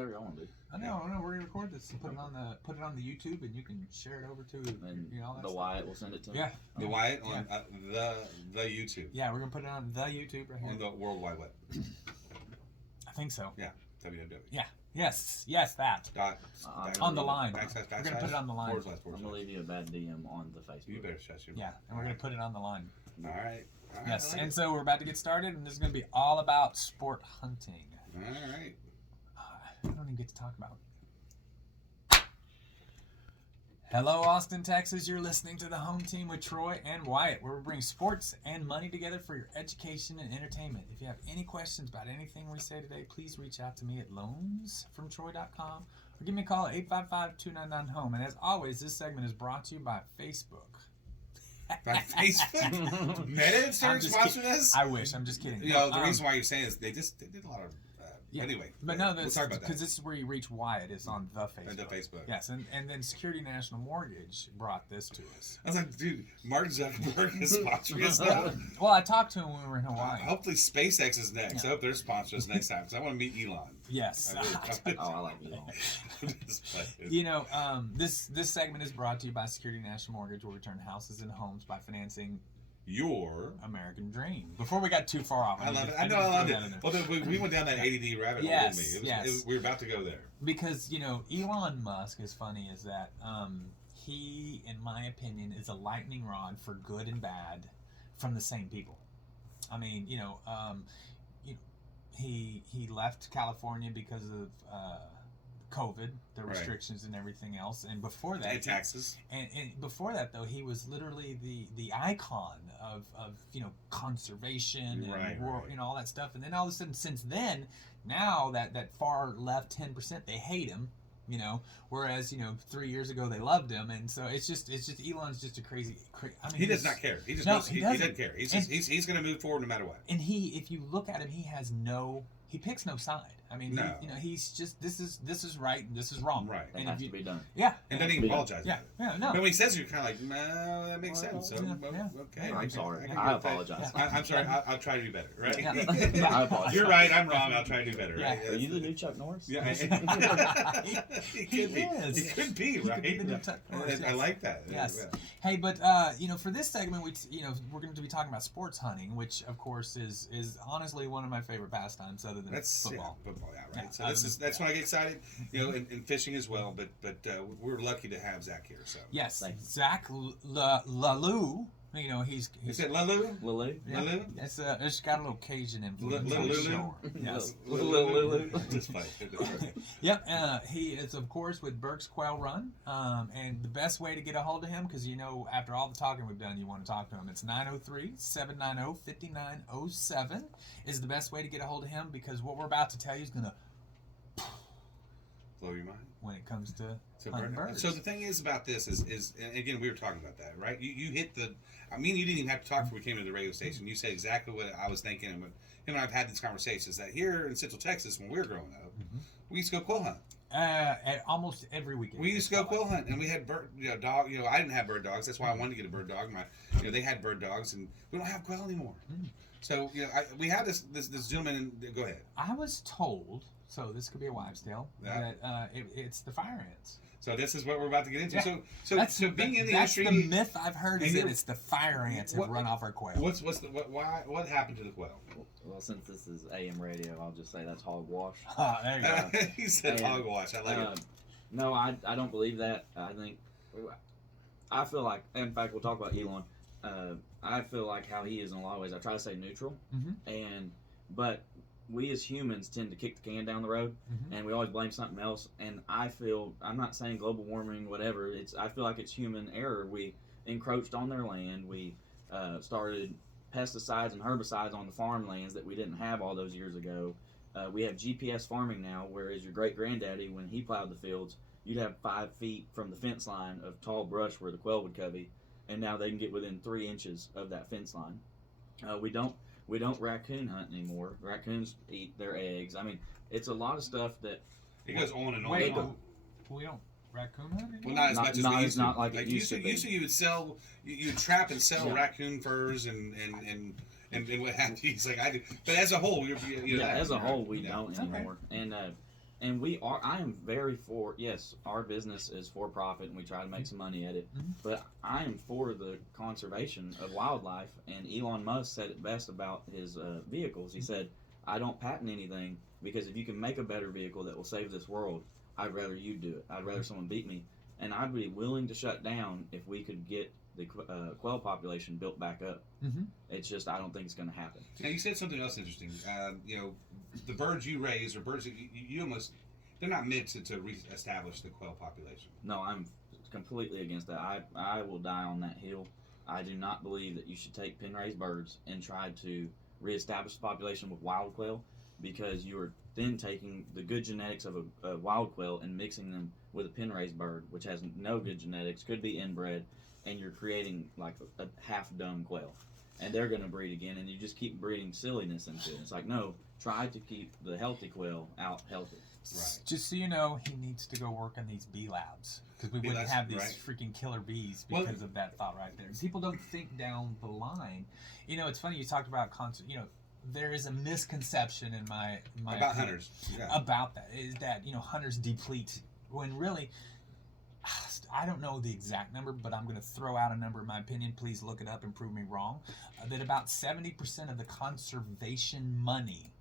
Whatever y'all want to do. I know. We're gonna record this and put it on the YouTube, and you can share it over to And all that the stuff. Wyatt will send it to me. Yeah. The Wyatt on the YouTube. Yeah, we're gonna put it on the YouTube right here. On the World Wide Web. I think so. Yeah. www. Yeah. Yes, that. On the line. We're gonna put it on the line. I'm gonna leave you a bad DM on the Facebook. You better shut your mouth. Yeah, and we're gonna put it on the line. All right. Yes, and so we're about to get started, and this is gonna be all about sport hunting. All right. I don't even get to talk about it. Hello, Austin, Texas. You're listening to the Home Team with Troy and Wyatt, where we bring sports and money together for your education and entertainment. If you have any questions about anything we say today, please reach out to me at loansfromtroy.com or give me a call at 855-299-HOME. And as always, this segment is brought to you by Facebook. By Facebook? Meta started sponsoring us? I wish. I'm just kidding. The reason why you're saying is they did a lot of... Anyway, but no, we'll talk about that because this is where you reach Wyatt. It's on the Facebook. The Facebook. Yes, and then Security National Mortgage brought this to us. I was like, dude, Mark Zuckerberg is sponsoring us now. Well, I talked to him when we were in Hawaii. Hopefully SpaceX is next. I hope they're sponsoring us next time because I want to meet Elon. Yes. I like Elon. This segment is brought to you by Security National Mortgage, where we turn houses and homes by financing your American dream. Before we got too far off, I love it. I love it. Well, we went down that ADD rabbit hole, didn't we? Yes. We were about to go there. Because, Elon Musk, is funny, is that he, in my opinion, is a lightning rod for good and bad from the same people. I mean, he left California because of COVID, the restrictions and everything else, and before that, and taxes. And before that, though, he was literally the icon of conservation and all that stuff. And then all of a sudden, since then, now that far left 10%, they hate him. Whereas 3 years ago they loved him, and so it's just Elon's just a crazy. I mean, he does not care. He just he doesn't care. He's going to move forward no matter what. And if you look at him, he picks no side. I mean, no. He's just this is right and this is wrong. Right. It has to be done. Yeah. And doesn't even apologize. Yeah. Yeah. No. But when he says it, you're kind of like, no, that makes sense. So okay. I'm sorry. I apologize. I'm sorry. I'll try to do better. Right. I apologize. You're right. I'm wrong. I'll try to do better. Yeah. Right? Are you the new Chuck Norris? Yeah. He could be. He could be. Right. Be the new Chuck Norris, I like that. Yes. Yeah. Hey, but for this segment, we're going to be talking about sports hunting, which of course is honestly one of my favorite pastimes, other than football. Yeah, football, yeah, right. So that's when I get excited, and fishing as well. But we're lucky to have Zach here. So yes, Zach LeLeux. He's is it LeLeux? LeLeux? Yeah. LeLeux? It's got a little Cajun influence. LeLeux? Yes. LeLeux. Just funny. Yep. He is, of course, with Burks Quail Run. And the best way to get a hold of him, because after all the talking we've done, you want to talk to him. It's 903-790-5907 is the best way to get a hold of him, because what we're about to tell you is going to blow your mind when it comes to hunting birds. So the thing is about this is and again, we were talking about that, right? You hit the. I mean, you didn't even have to talk before we came to the radio station. You said exactly what I was thinking, and what him and I've had these conversations. That here in Central Texas, when we were growing up, we used to go quail hunt. Almost every weekend. We used to go quail hunt, and we had dog. I didn't have bird dogs. That's why I wanted to get a bird dog. They had bird dogs, and we don't have quail anymore. So we had this gentleman. Go ahead. I was told. So this could be a wives' tale. Yeah. That it's the fire ants. So this is what we're about to get into. Yeah. So being in the industry, that's the myth I've heard is that it's the fire ants that run off our quail. What happened to the quail? Well, since this is AM radio, I'll just say that's hogwash. There you go. He said hogwash. I like it. No, I don't believe that. I feel like, in fact, we'll talk about Elon. I feel like how he is in a lot of ways. I try to stay neutral, but we as humans tend to kick the can down the road, and we always blame something else. And I'm not saying global warming, whatever. I feel like it's human error. We encroached on their land. We started pesticides and herbicides on the farmlands that we didn't have all those years ago. We have GPS farming now, whereas your great-granddaddy, when he plowed the fields, you'd have 5 feet from the fence line of tall brush where the quail would covey, and now they can get within 3 inches of that fence line. We don't raccoon hunt anymore. Raccoons eat their eggs. I mean, it's a lot of stuff that it goes on and on. Wait, and on. we don't raccoon hunt anymore? Well, not as much as we used to. Not like it used to be. Usually you would sell, you would trap and sell raccoon furs and what have you. It's like I do, but as a whole, as a whole, we don't anymore. And And I am very for, yes, our business is for profit and we try to make some money at it, but I am for the conservation of wildlife. And Elon Musk said it best about his vehicles. He said, I don't patent anything because if you can make a better vehicle that will save this world, I'd rather you do it. I'd rather someone beat me. And I'd be willing to shut down if we could get the quail population built back up. It's just, I don't think it's going to happen. Now, you said something else interesting. The birds you raise are birds that you almost, they're not meant to re-establish the quail population. No, I'm completely against that. I will die on that hill. I do not believe that you should take pen-raised birds and try to reestablish the population with wild quail, because you are then taking the good genetics of a wild quail and mixing them with a pen-raised bird, which has no good genetics, could be inbred, and you're creating like a half-dumb quail. And they're going to breed again, and you just keep breeding silliness into it. It's like, no, try to keep the healthy quail out healthy. Right. Just so you know, he needs to go work on these bee labs, because we wouldn't have these freaking killer bees because of that thought right there. People don't think down the line. It's funny you talked about there is a misconception in my about opinion, hunters about that, is that hunters deplete, when really I don't know the exact number, but I'm going to throw out a number in my opinion. Please look it up and prove me wrong. That about 70% of the conservation money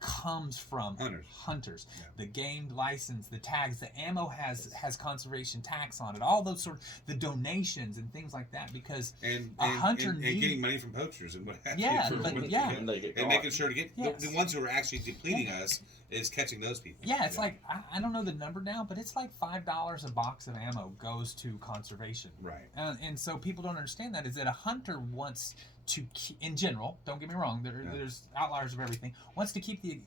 comes from hunters. Yeah. The game license, the tags, the ammo has conservation tax on it. All those the donations and things like that, because a hunter and getting money from poachers and what have you. And making sure to get the ones who are actually depleting us is catching those people. Yeah, it's like I don't know the number now, but it's like $5 a box of ammo goes to conservation. Right. And so people don't understand that, is that a hunter wants to keep, in general, don't get me wrong, there's outliers of everything, wants to keep the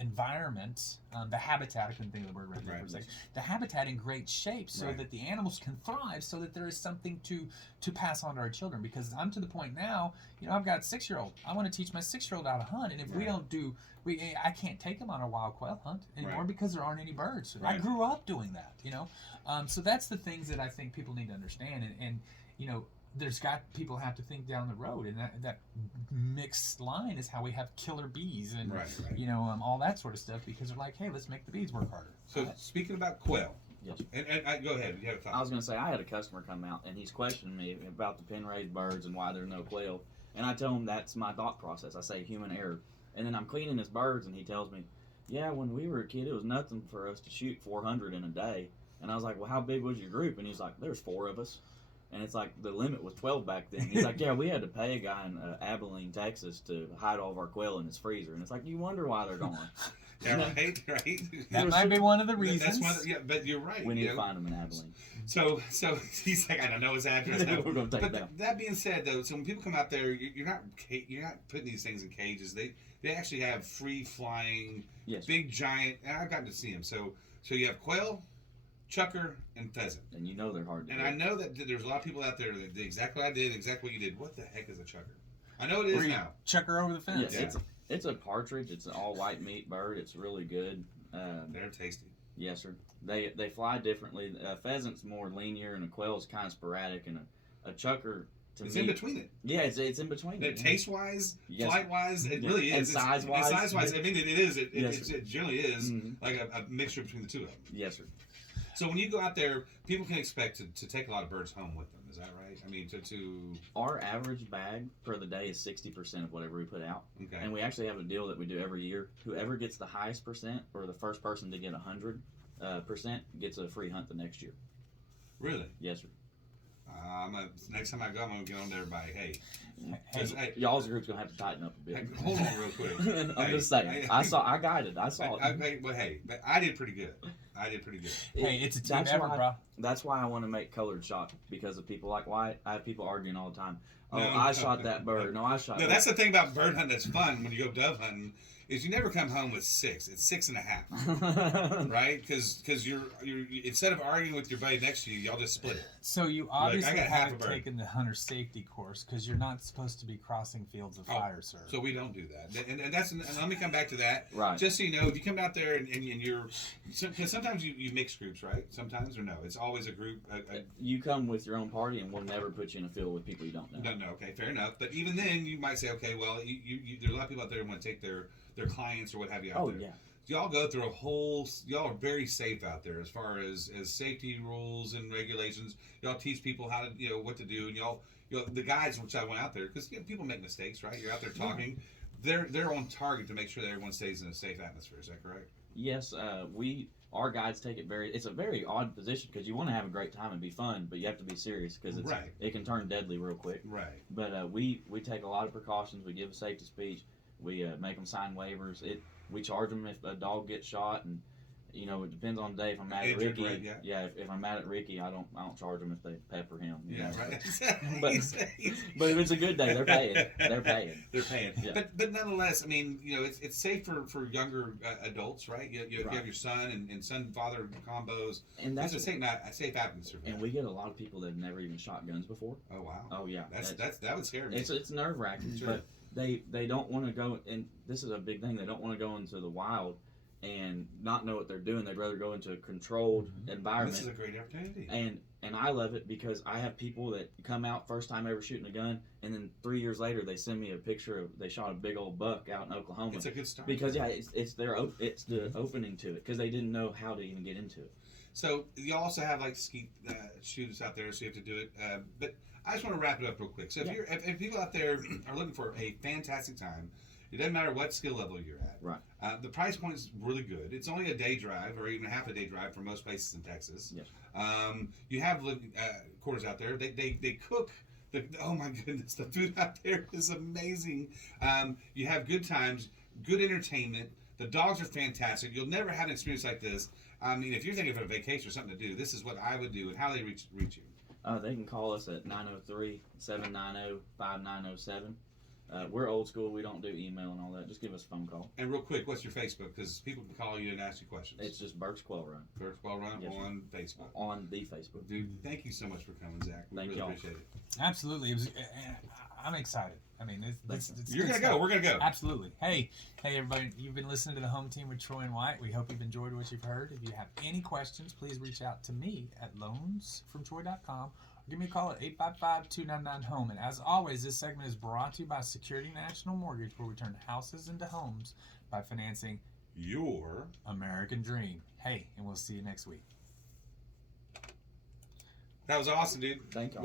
environment, the habitat, I couldn't think of the word right there for a second, the habitat in great shape, so that the animals can thrive, so that there is something to pass on to our children. Because I'm to the point now, I've got a 6-year-old. I want to teach my 6-year-old how to hunt, and if we don't I can't take him on a wild quail hunt anymore because there aren't any birds. I grew up doing that, so that's the things that I think people need to understand, and there's people have to think down the road, and that mixed line is how we have killer bees and all that sort of stuff, because they're like, hey, let's make the bees work harder. So speaking about quail, yes, and go ahead. You have a thought. I was going to say, I had a customer come out and he's questioning me about the pen-raised birds and why there's no quail, and I tell him that's my thought process. I say human error, and then I'm cleaning his birds and he tells me, yeah, when we were a kid it was nothing for us to shoot 400 in a day. And I was like, well, how big was your group? And he's like, there's 4 of us. And it's like the limit was 12 back then. He's like, yeah, we had to pay a guy in Abilene, Texas to hide all of our quail in his freezer. And it's like, you wonder why they're gone. Right. That might be one of the reasons. But you're right. We need to find him in Abilene. So he's like, I don't know his address now. We're going to take it down. That being said, though, so when people come out there, you're not putting these things in cages. They actually have free flying, big giant. And I've gotten to see them. So you have quail, chucker, and pheasant. And they're hard to And I know that there's a lot of people out there that did exactly what I did, exactly what you did. What the heck is a chucker? I know it is now. Chucker over the fence. Yes, it's a partridge. It's an all white meat bird. It's really good. They're tasty. Yes, sir. They fly differently. Pheasant's more linear, and a quail is kind of sporadic, and a chucker. It's in between it. Yeah, it's in between it. Taste wise, flight wise, it really is. And size wise. Size wise, I mean, it is. It generally is like a mixture between the two of them. Yes, sir. So when you go out there, people can expect to take a lot of birds home with them. Is that right? I mean, Our average bag for the day is 60% of whatever we put out. Okay. And we actually have a deal that we do every year. Whoever gets the highest percent, or the first person to get 100%, gets a free hunt the next year. Really? Yes, sir. Next time I go, I'm going to get on there by, hey, y'all's group's going to have to tighten up a bit. Hold on real quick. I'm just saying. I guided. I saw it. But hey, I did pretty good. Hey, it's a team effort, bro. That's why I want to make colored shot, because of people like Wyatt. I have people arguing all the time. Oh, I shot that bird. No, I shot. No, that's the thing about bird hunting that's fun when you go dove hunting, is you never come home with 6. It's 6.5, right? Because you're instead of arguing with your buddy next to you, y'all just split it. So you obviously haven't taken the hunter safety course, because you're not supposed to be crossing fields of fire, sir. So we don't do that, and let me come back to that. Right. Just so you know, if you come out there and you're, because sometimes you mix groups, right? Sometimes, or no, it's always a group. You come with your own party, and we'll never put you in a field with people you don't know. No, okay, fair enough. But even then, you might say, okay, well, there's a lot of people out there who want to take their clients or what have you out there. Yeah. y'all go through a whole. Y'all are very safe out there as far as safety rules and regulations. Y'all teach people how to what to do, and y'all the guys which I went out there because people make mistakes, right? You're out there talking. They're on target to make sure that everyone stays in a safe atmosphere. Is that correct? Yes, our guides take it it's a very odd position because you want to have a great time and be fun, but you have to be serious because it can turn deadly real quick. Right. But we take a lot of precautions. We give a safety speech. We make them sign waivers. We charge them if a dog gets shot, and it depends on the day. If I'm mad at Ricky, right, if I'm mad at Ricky, I don't charge them if they pepper him. Right. but if it's a good day, they're paying. They're paying. Yeah. But nonetheless, I mean, it's safe for younger adults, right? You have your son and son father combos, and that's a safe atmosphere. And we get a lot of people that have never even shot guns before. Oh wow. Oh yeah. That would scare me. It's nerve wracking, sure. But they don't want to go, and this is a big thing. They don't want to go into the wild and not know what they're doing. They'd rather go into a controlled environment. This is a great opportunity. And I love it because I have people that come out first time ever shooting a gun, and then 3 years later they send me a picture of they shot a big old buck out in Oklahoma. It's a good start. Because it's the opening to it because they didn't know how to even get into it. So you also have like skeet shooters out there, so you have to do it. But I just want to wrap it up real quick. So if people out there are looking for a fantastic time, it doesn't matter what skill level you're at. Right. The price point is really good. It's only a day drive or even a half a day drive for most places in Texas. Yes. You have quarters out there. They cook. Oh my goodness, the food out there is amazing. You have good times, good entertainment. The dogs are fantastic. You'll never have an experience like this. I mean, if you're thinking of a vacation or something to do, this is what I would do. And how they reach you? They can call us at 903-790-5907. We're old school. We don't do email and all that. Just give us a phone call. And real quick, what's your Facebook? Because people can call you and ask you questions. It's just Burks Quail Run. Burks Quail Run on Facebook. On the Facebook. Dude, thank you so much for coming, Zach. We really appreciate it. Absolutely. I'm excited. I mean, it's you're going to go. We're going to go. Absolutely. Hey, everybody. You've been listening to the Home Team with Troy and Wyatt. We hope you've enjoyed what you've heard. If you have any questions, please reach out to me at loansfromtroy.com. Give me a call at 855-299-HOME. And as always, this segment is brought to you by Security National Mortgage, where we turn houses into homes by financing your American dream. Hey, and we'll see you next week. That was awesome, dude. Thank you.